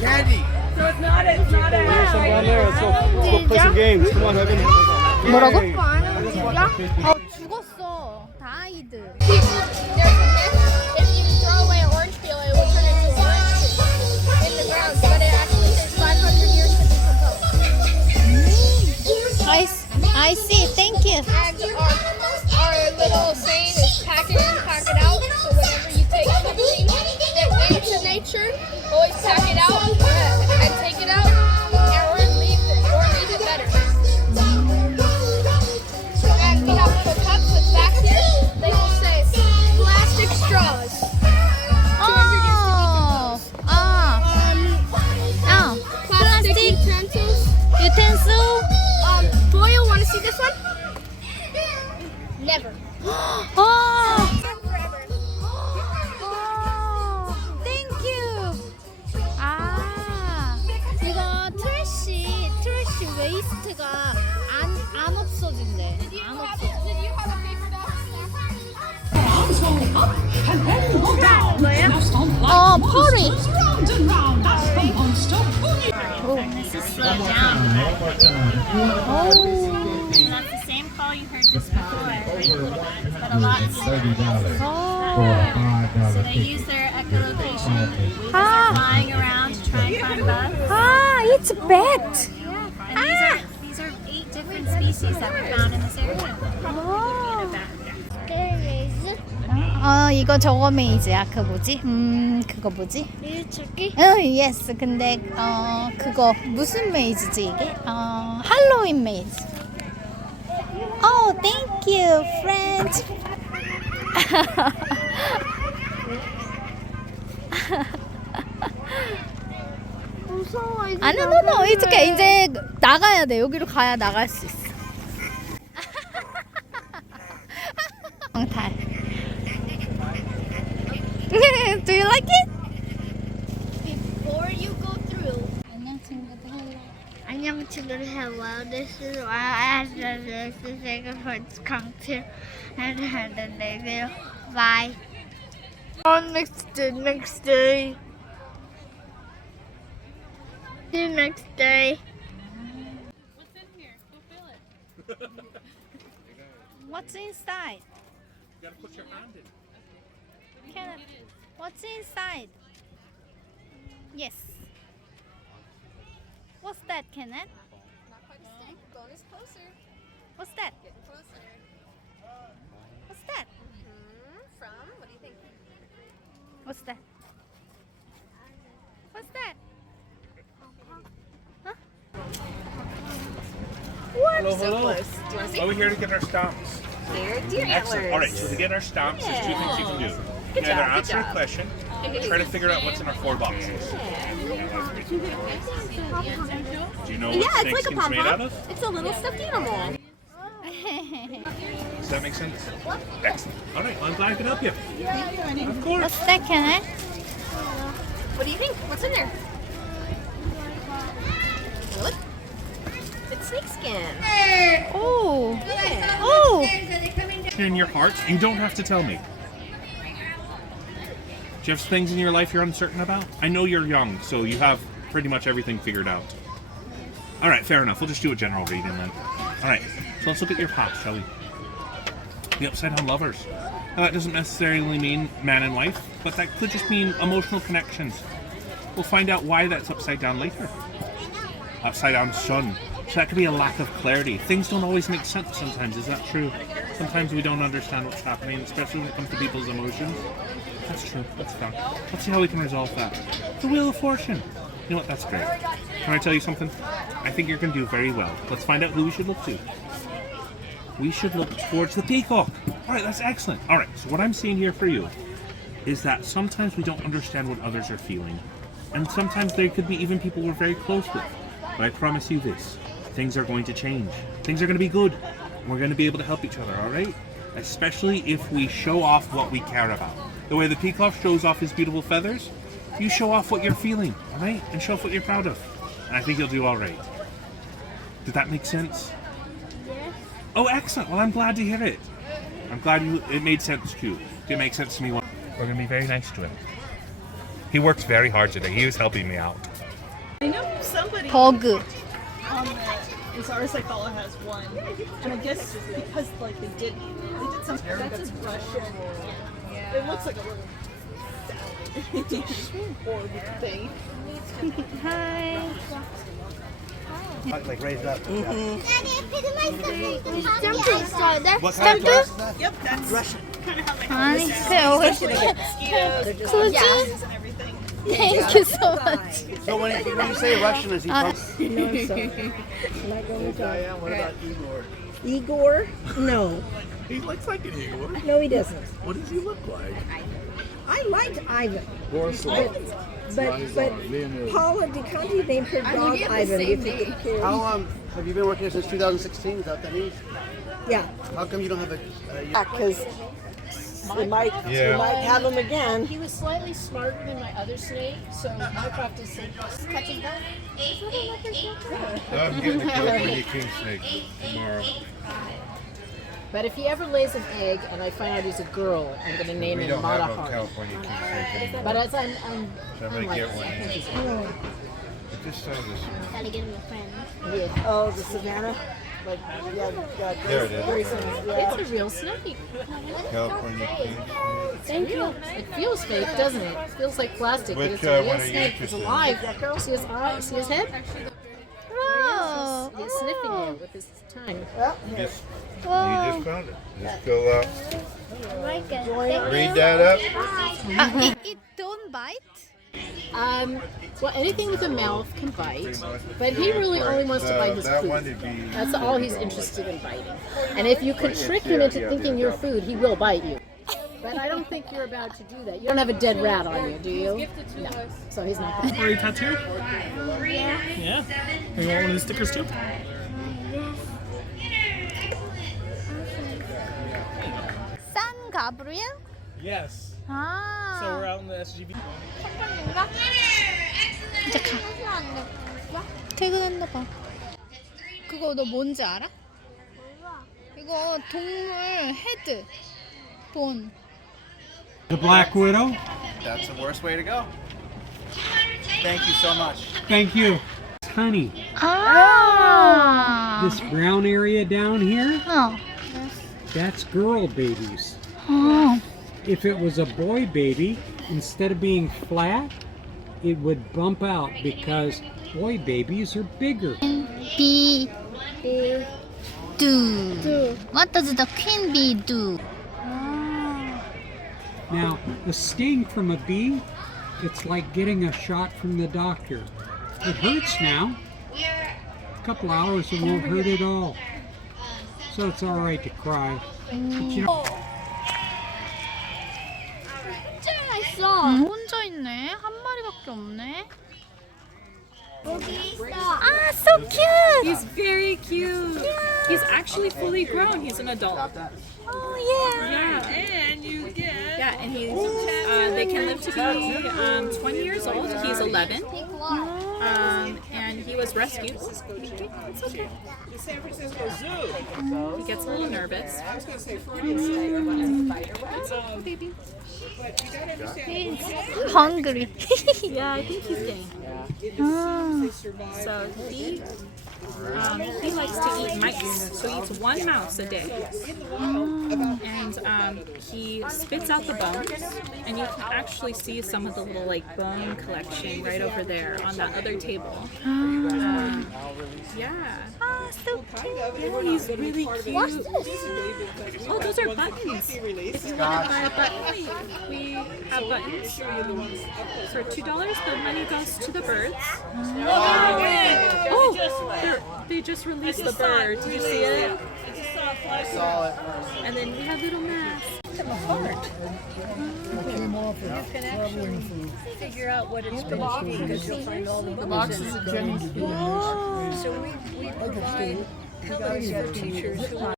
Candy. So it's not it. It's not it. Let's go play some games. Come on, Evan. 뭐라고? Yay. 죽었어. 다이드. There's a myth, if you throw away an orange peel, it will turn into orange tree in the ground, but it actually takes 500 years to decompose. I see. Thank you. And our little saying is pack it in, pack it out. So whenever you take something into nature, always pack it out and take it out, or leave it better. And we have little cups that's back here. They will say plastic straws. 200 years to decompose. Plastic utensils. Utensil. Boyle, want to see this one? Never. Forever. Thank you. 이거 트래쉬 웨이스트가 안 없어진대. Did you have a paper towel? 펄이. This is slow down. That's the same call you heard just before, but a lot slower. So they use their echolocation. They're flying around to try and find bugs. It's bat. And these are 8 different species that we found in this area. 이거 저거 메이즈야. 그 뭐지? 그거 뭐지? 일주기? 예스. 근데 그거 무슨 메이즈지 이게? 할로윈 메이즈. Thank you, friends. 무서워. No. It's okay. 이제 나가야 돼. 여기로 가야 나갈 수 있어. 달. Do you like it? Before you go through. 안녕 친구들. Hello. This is why I asked this to take a first come to and then they will bye. Next day. See you next day. What's in here? Go fill it. What's inside? You gotta put your hand in. What's inside? Yes. What's that, Kenneth? Not quite a stick. Bonus closer. What's that? Getting closer. What's that? From, what do you think? What's that? What's that? Huh? Hello. Are we here to get our stamps? They're deer Excellent. All right, so to get our stamps, there's 2 things you can do. You can either answer a question, try to figure out what's in our 4 boxes. Do you know what snake skin's made out of? It's a little stuffed animal. Does that make sense? Excellent. All right, well, I'm glad I can help you. Of course. What's that, Kenneth? What do you think? What's in there? Look. It's snake skin. Oh. Yeah. Oh. In your heart, you don't have to tell me. Do you have things in your life you're uncertain about? I know you're young, so you have pretty much everything figured out. All right, fair enough. We'll just do a general reading then. All right, so let's look at your past, shall we? The upside down lovers. Now, that doesn't necessarily mean man and wife, but that could just mean emotional connections. We'll find out why that's upside down later. Upside down sun. So that could be a lack of clarity. Things don't always make sense sometimes, is that true? Sometimes we don't understand what's happening, especially when it comes to people's emotions. That's true, that's fair. Let's see how we can resolve that. The Wheel of Fortune. You know what, that's great. Can I tell you something? I think you're going to do very well. Let's find out who we should look to. We should look towards the peacock. Alright, that's excellent. Alright, so what I'm seeing here for you is that sometimes we don't understand what others are feeling. And sometimes there could be even people we're very close with. But I promise you this, things are going to change. Things are going to be good. We're going to be able to help each other, alright? Especially if we show off what we care about. The way the peacock shows off his beautiful feathers, you show off what you're feeling, alright? And show off what you're proud of. And I think you'll do alright. Did that make sense? Yes. Oh, excellent. Well, I'm glad to hear it. I'm glad it made sense too. It makes sense to me. We're going to be very nice to him. He works very hard today. He was helping me out. I know somebody 버그. on the SARS I follow has one, and I guess because like they did some. That's his Russian. It looks like a little orb thing. Hi. Like raised up. 스탬프 있어야 돼? What kind of 스탬프? glass is that? Yep, that's Russian. 아니, 그 여기 굳이? And everything. Thank you so much. So when you say Russian, is he from? What about Igor? Igor? No. He looks like an Igor. No, he doesn't. What does he look like? I liked Ivan. Borislav. But Paula DeConti named her dog Ivan. If you could care. How long have you been working here since 2016? Is that what that means? Yeah, How come you don't have a? because we might have him again. He was slightly smarter than my other snake, so my practice is catch his butt. I'm getting a California king snake tomorrow. But if he ever lays an egg and I find out he's a girl, I'm going to name We him don't have a Matahari. California king snake anymore. But as I'm So I'm gonna like, get one. I think he's a girl. I just saw this one. Gotta give him a friend. Yeah. Oh, the Savannah? Like, yeah, There it is. very similar. Yeah. It's a real snake. California king snake. Thank you. It feels fake, doesn't it? It feels like plastic, but Which, it's a real one are you snake. It's interested in? alive. See his eye? See his head? Wow. He's sniffing you with his tongue. Just, you Wow. just found it. Just go Like it. read that up. It don't bite? Well, anything with a mouth can bite, but he really only wants to bite his That food. one would be. That's all he's interested in biting. And if you could trick him into thinking you're food, he will bite you. But I don't think you're about to do that. You don't have a dead rat on you, do you? No. So he's not going to. Are you tattooed? Yeah. You want one of these stickers too? San Gabriel? Yes. 아. So we're out in the SGB. 이제 가. 퇴근했나 봐. 그거 너 뭔지 알아? 이거 동물 헤드. 본. The Black Widow. That's the worst way to go. Thank you so much. Thank you. Honey, 아. this brown area down here, 어. that's girl babies. 어. If it was a boy baby, instead of being flat, it would bump out because boy babies are bigger. Bee. Do. What does the queen bee do? Now, a sting from a bee, it's like getting a shot from the doctor. It hurts now. A couple hours, it won't hurt at all. So it's all right to cry. But you know, 진짜 있어. 혼자 있네. 한 마리밖에 없네. Ah, so cute. He's very cute. He's actually fully grown. He's an adult. Oh yeah. Yeah, and you get. Yeah, and he's. They can live to be 20 years old. He's 11. And he was rescued. It's okay. The San Francisco Zoo. He gets a little nervous. Baby. He's hungry. Yeah, I think he's gay. So he likes to eat mice. So he eats one mouse a day. And he spits out the bones, and you can actually see some of the little like bone collection right over there on that other table. Yeah. So cute. Yeah, he's really cute. Oh, those are buttons. If you want to buy a button, we have buttons for $2. The money goes to the birds. They just released the bird. Did you see it? I saw it. And then we have little masks. You can actually figure out what it's been eating because you'll find all the boxes of Jenny's food. So we provide companies for teachers who